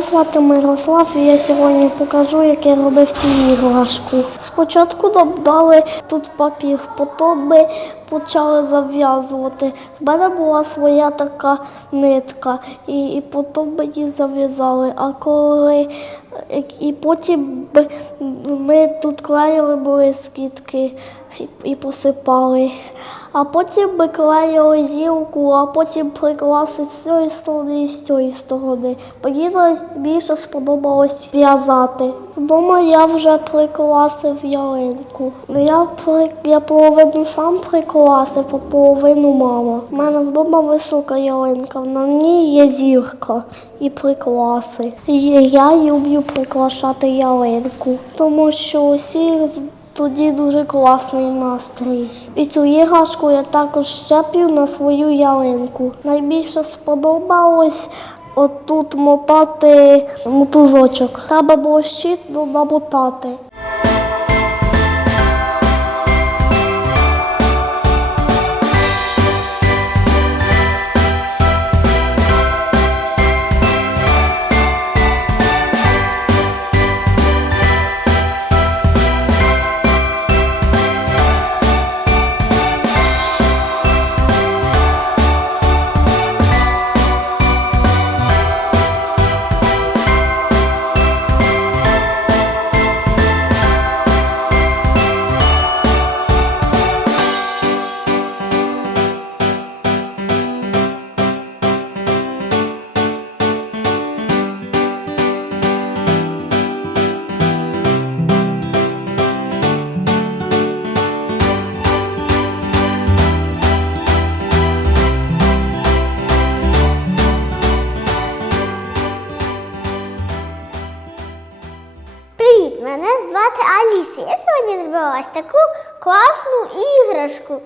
звати Мирослав і я сьогодні покажу, як я робив цю іграшку. Спочатку нам дали тут папір, потім ми почали зав'язувати. В мене була своя така нитка, і, і потім мені зав'язали. А коли і потім ми- тут клеїли блискітки і, і посипали. А потім ми клеїли зілку, а потім прикласи з цієї сторони і з цієї сторони. Мені найбільше сподобалось в'язати. Вдома я вже прикласив ялинку. Ну, Я, при, я половину сам прикласив, а половину мама. У мене вдома висока ялинка, на ній є зірка і прикласи. І я люблю прикрашати ялинку, тому що усі тоді дуже класний настрій. І цю іграшку я також щеплю на свою ялинку. Найбільше сподобалось отут мотати мотузочок. Треба було щитно намотати. Ось таку класну іграшку.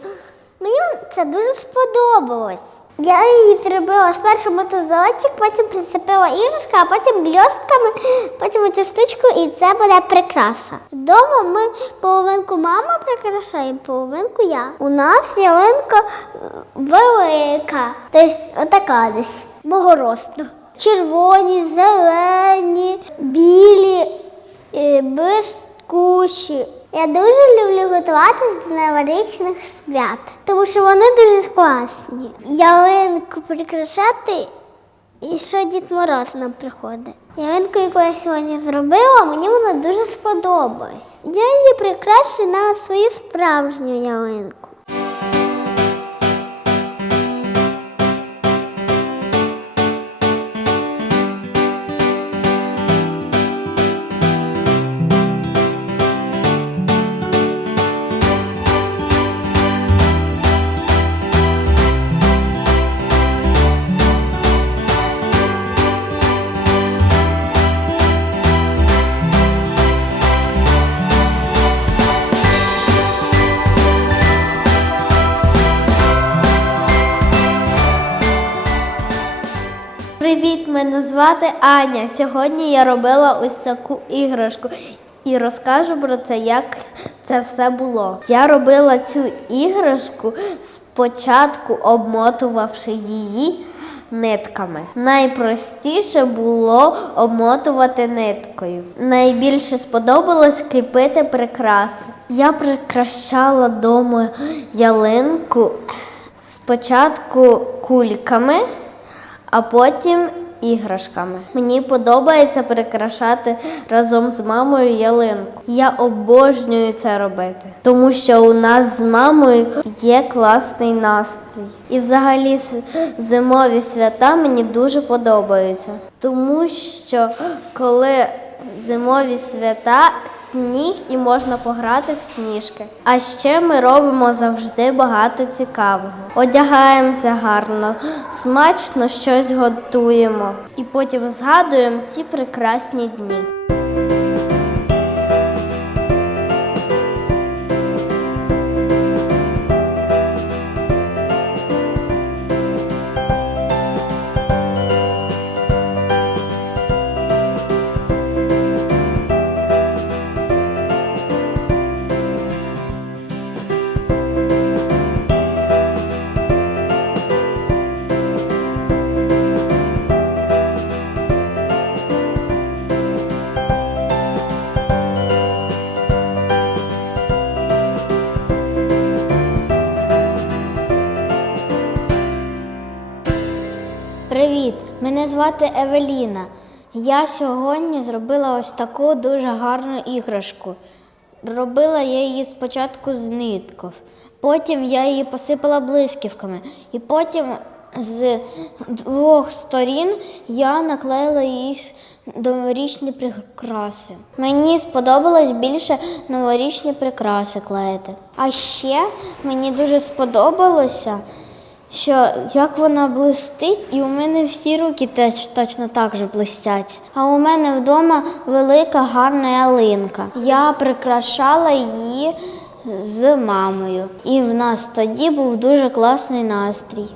Мені це дуже сподобалось. Я її зробила спершу мотозочок, потім прицепила іграшку, а потім блістками, потім оцю штучку, і це буде прикраса. Вдома ми половинку мама прикрашає, половинку я. У нас ялинка е, велика, тобто отака десь мого росту. Червоні, зелені, білі, е, блискучі. Я дуже люблю готувати до новорічних свят, тому що вони дуже класні. Ялинку прикрашати, і що Дід Мороз нам приходить. Ялинку, яку я сьогодні зробила, мені вона дуже сподобалась. Я її прикрашу на свою справжню ялинку. Мене звати Аня. Сьогодні я робила ось таку іграшку і розкажу про це, як це все було. Я робила цю іграшку спочатку обмотувавши її нитками. Найпростіше було обмотувати ниткою. Найбільше сподобалось кріпити прикраси. Я прикрашала дома ялинку спочатку кульками а потім іграшками. Мені подобається прикрашати разом з мамою ялинку. Я обожнюю це робити, тому що у нас з мамою є класний настрій. І взагалі зимові свята мені дуже подобаються, тому що коли Зимові свята, сніг і можна пограти в сніжки. А ще ми робимо завжди багато цікавого. Одягаємося гарно, смачно щось готуємо і потім згадуємо ці прекрасні дні. Мене звати Евеліна. Я сьогодні зробила ось таку дуже гарну іграшку. Робила я її спочатку з нитків, потім я її посипала блисківками, і потім з двох сторін я наклеїла її новорічні прикраси. Мені сподобалось більше новорічні прикраси клеїти. А ще мені дуже сподобалося, що як вона блистить, і у мене всі руки теж точно так же блистять. А у мене вдома велика гарна ялинка. Я прикрашала її з мамою. І в нас тоді був дуже класний настрій.